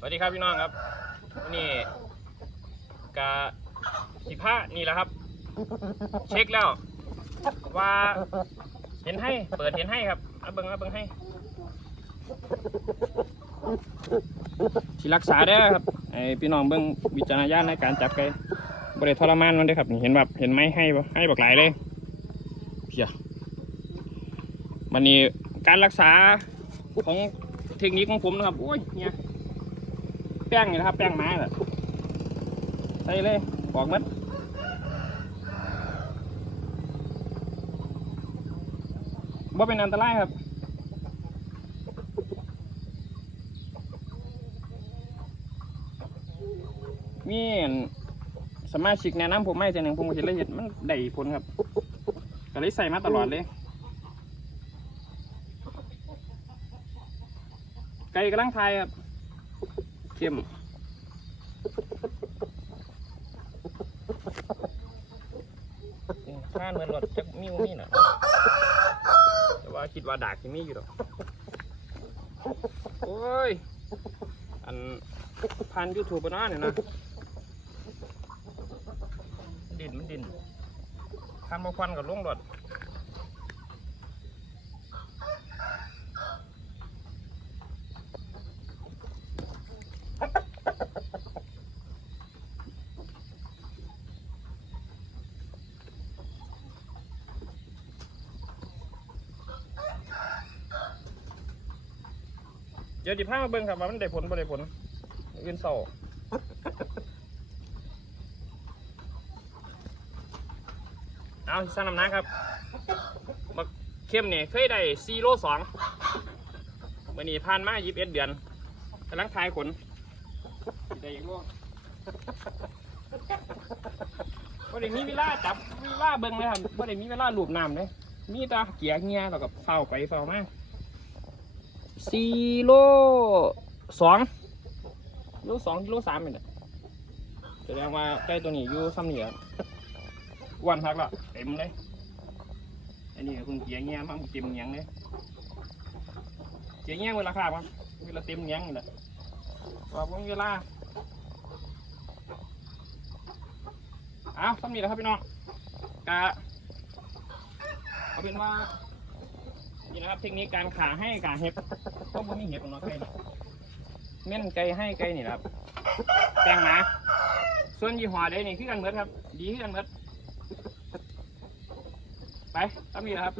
สวัสดีครับพี่น้องครับนี่กะสิผ้านี่แหละครับ เช็คแล้ว ว่าเห็นให้เปิดเห็นให้ครับเอาเบิ้งเอาเบิ้งให้ที่รักษาได้อครับไอพี่น้องเบิ้งวิจารณญาณในการจับไก่บริทรมานมันเด้อครับนี่เห็นแบบเห็นไหมให้บ่ให้บักหลายเลยเพียมันนี้การรักษาของเทคนิคของผมนะครับโอ้ยเนี่ย แป้งนี่นะครับ แป้งไม้แหละใส่เลยปอกมัดว่าเป็นอันตรายครับมีสมาชิกแนะนำผมไม่เจอหนึ่งผมก็เห็นเลยเห็นมันได้ผลครับก็เลยใส่มาตลอดเลยไก่กำลังทายครับ เข้มข้านเหมือนรถจะมีบ่มีน่ะแต่ว่าคิดว่าดากที่มีอยู่หรอกโอ้ย อันพันยูทูบนะเนี่ยนะดินมันดินทำมาควันกับลุงรถ ดี๋ยวจิพามาเบิ่งครับว่ามันได้ผลบ่ได้ผลอื่นเศร้าเอาสั่งน้ำหนักครับบักเข้มเนี่ยเคยได้4โล2วันนี้ผ่านมา21เดือนกำลังทายขนสิได้อีกโลบ่ได้มีเวลาจับมีเวลาเบิ่งเลยครับบ่ได้มีเวลาลูบน้ำเลยมีแตาเกียร์เงียแล้วก็เฝ้าไปเฝ้ามา สี่โลสองโลสองโลสามเนี่ยแสดงว่าใกล้ตัวนี้อยู่ซ้ำเหนืออ้วันพักละเต็มเลยอันนี้ก็เพิ่งเกียร์เงี้ยมั่งเต็มเงี้ยงเลยเกียร์เงี้ยเวลาขาบครับเวลาเต็มเงี้ยงนี่แหละว่าผมเวลาเอาซ้ำนี้แหละครับพี่น้องกะเอาเป็นว่า นี่นะครับ เทคนิคการขาให้กาเห็บก็บ่มีเห็บของเนาะไก่เม่นไก่ให้ไก่นี่ครับแตงหมาส่วนยี่ห้อใดนี่คือกันเหมือนครับ ดีคือกันเหมือนไปตามนี้นะครับ